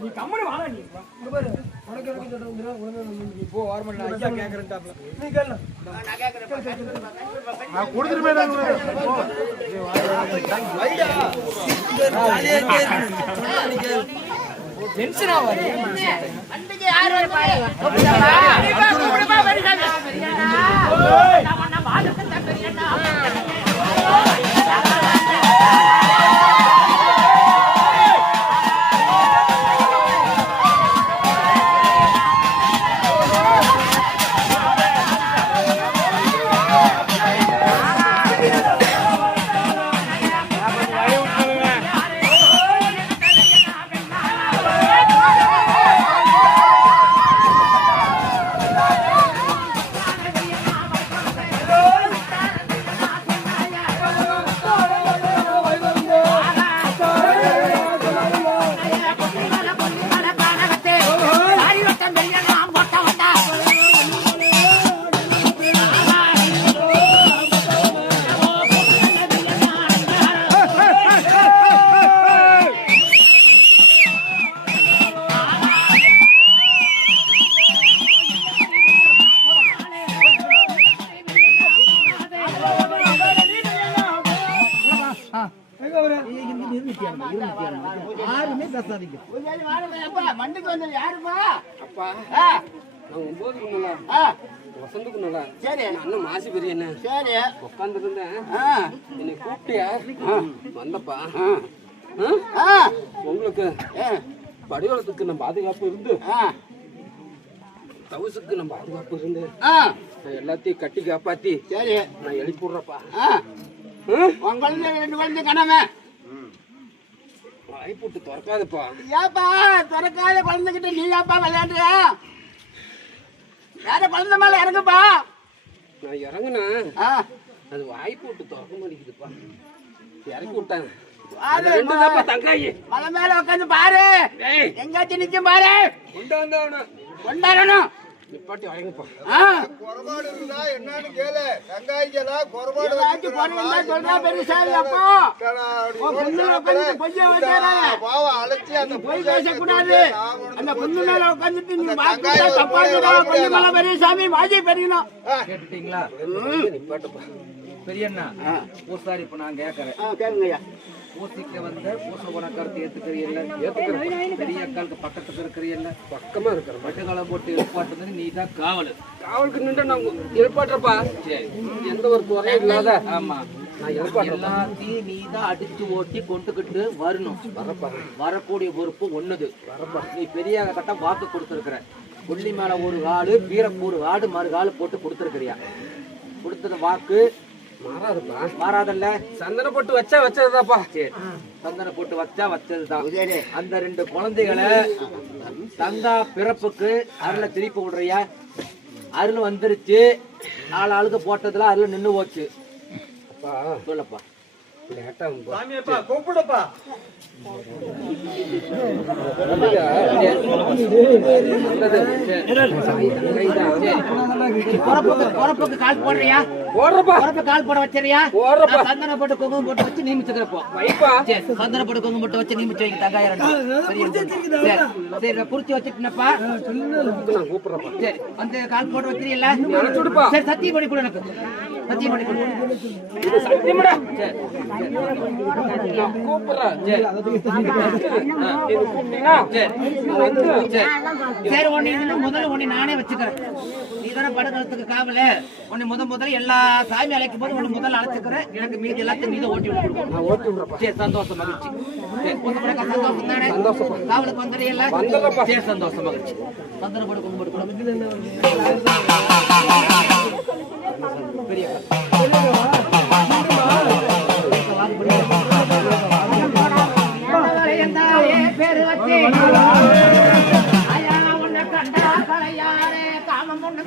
நீ கம்மனு வாடா நீ பாரு உனக்கு நீ போ வார்மன் ஐயா கேக்குறேன்டாப்ல நீ கேளு நான் கேக்குறேன் நான் கொடுத்துட்டு போய் வைடா ஜாலியா கேளு டென்ஷன் ஆவாதே அன்னைக்கு யார் வர பாருங்க குடுமா வரிசாமி நான் பண்ண பாதத்தை தக்கறியடா மண்டுக்கு வந்தது யாருப்பா? அப்பா நான் 9க்கு முன்னால வசந்துக்கு முன்னால சரி அண்ணன் மாசி பெரிய என்ன சரி உட்கார்ந்து இருந்தேன் என்னை கூப்பிட்டியா வந்தப்பா உங்களுக்கு படிவளத்துக்கு நம்ம பாதுகாப்பு இருந்து தவுசுக்கு நம்ம பாதுகாப்பு இருந்து எல்லாத்தையும் கட்டி காப்பாத்தி சரி நான் எழுப்பி விடுறப்பா உன் குழந்தை 2 குழந்தை கணமே வாய்ப்புட்டு திறக்காதப்பா ஏப்பா திறக்காத குழந்தைகிட்ட நீ ஏப்பா விளையாடுறியா வேற குழந்தை மேல இறங்குப்பா நான் இறங்குனேன் அது வாய்ப்பு விட்டு திறக்க மாட்டேங்குதுப்பா இறக்கி விட்டாங்க மலை மேல உட்காந்து பாரு எங்காச்சும் நிச்சயம் பாரு கொண்டாடணும் நிப்பாட்டி வழங்கப்பா குறபாடு இருந்தா என்னன்னு கேளு வெங்காய்க்கலா குறபாடு இருந்தா சொல்றா பெருசாரி அப்போ பொண்ணுல உட்கார்ந்து பொய்ய வச்சாரே பாவ அழைச்சி அந்த பொய் பேச கூடாது அந்த பொண்ணு மேல உட்கார்ந்துட்டு நீ வாக்குடா தப்பாடுடா பொண்ணு மேல பெரியசாமி வாஜி பெரியணும் கேட்டுட்டீங்களா நிப்பாட்டுப்பா பெரியண்ணா பூசாரி இப்ப நான் கேக்குறேன் கேளுங்கய்யா பூசிக்க வந்த பூச உனக்கருத்து ஏத்துக்கிறீல்ல பெரிய அக்காளுக்கு பக்கத்துக்கு இருக்கிறீல்ல பக்கமா இருக்கிற பட்டுக்காலம் போட்டு எழுப்பாட்டுறது நீ தான் காவல் காவலுக்கு நின்று நான் எழுப்பாட்டுறப்பா சரி எந்த ஒரு குறையும் இல்லாத ஆமா நான் எல்லாத்தையும் நீ தான் அடிச்சு ஓட்டி கொண்டுகிட்டு வரணும் வரப்பா வரக்கூடிய பொறுப்பு ஒண்ணுது வரப்பா நீ பெரிய கட்ட வாக்கு கொடுத்துருக்குற கொல்லி மேல ஒரு காடு வீரப்பூர் காடு மறு காடு போட்டு கொடுத்துருக்கிறியா கொடுத்தது வாக்கு மாறாதுப்பா மாறாதல்ல சந்தன போட்டு வச்சா வச்சதுதாப்பா சரி சந்தன போட்டு வச்சா வச்சதுதான் அந்த 2 குழந்தைகளை தந்தா பிறப்புக்கு அருளை திருப்பி விடுறியா அருள் வந்துருச்சு 4 ஆளுக்கு போட்டதுல அருள் நின்னு போச்சு அப்பா சொல்லப்பா கூப்பிடப்பா கால் போடுறியா கால் போட வச்சிருக்கியா சந்தன போட்டு குங்குமம் போட்டு வச்சு நியமிச்சுக்கிறப்போ சந்தன போட்டு குங்குமம் போட்டு வச்சு நியமிச்சு வைக்க தங்காயிரம் சரி புரிச்சு வச்சுட்டுனப்பா கூப்பிடுறப்பா சரி அந்த கால் போட்டு வச்சிருக்கீல்ல சரி சத்தியம் பண்ணி கூட எனக்கு சத்தியம் பண்ணி கொடு. இது சத்தியம்டா. சரி நான் கூப்பிடுறேன். சரி நீ கூப்பிட்டீங்கன்னா சரி வந்து சரி சரி ஒண்ணு இதுன்னு முதல்ல ஒண்ணு நானே வச்சுக்கிறேன். நீ தானே படுக்கிறதுக்கு காவல உன்னை முதல்ல எல்லா சாமி அழைக்கும் போது உன்னை முதல்ல அழைச்சுக்கிறேன். எனக்கு மீதி எல்லாத்தையும் மீத ஓட்டி விட்டுருவோம். நான் ஓட்டி விடுறேன். சரி சந்தோஷம் மகிழ்ச்சி. சரி கொஞ்சம் சந்தோஷம் தானே? காவலுக்கு வந்துடுறீல்ல? வந்துடுறப்பா. சரி சந்தோஷம் மகிழ்ச்சி. சந்தனம் போட்டு கும்பிட்டு கூட பெரிய பேரு வச்சு ஐயா உன்னை கண்டா கலையாரே காமம் ஒண்ணு